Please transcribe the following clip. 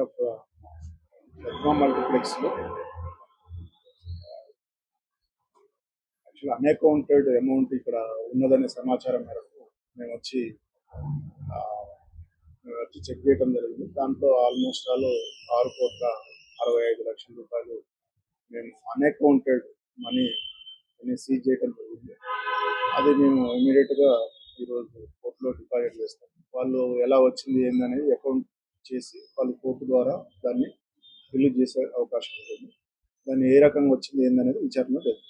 Centre of Padma మల్టీప్లెక్స్లో actually unaccounted amount ఇక్కడ ఉన్నదనే సమాచారం మేరకు మేము వచ్చి ఆ, చెక్ చేయడం జరిగింది. దాంట్లో ఆల్మోస్ట్ ఆల్ 6,65,00,000 రూపాయలు మేము అన్అకౌంటెడ్ మనీ సీజ్ చేయడం జరిగింది. అది మేము ఇమీడియట్గా ఈరోజు కోర్టులో డిపాజిట్ చేస్తాం. వాళ్ళు ఎలా వచ్చింది ఏందనేది అకౌంట్ చేసి వాళ్ళు కోర్టు ద్వారా దాన్ని రిలీజ్ చేసే అవకాశం ఉంటుంది. దాన్ని ఏ రకంగా వచ్చింది ఏందనేది విచారణ లేదు.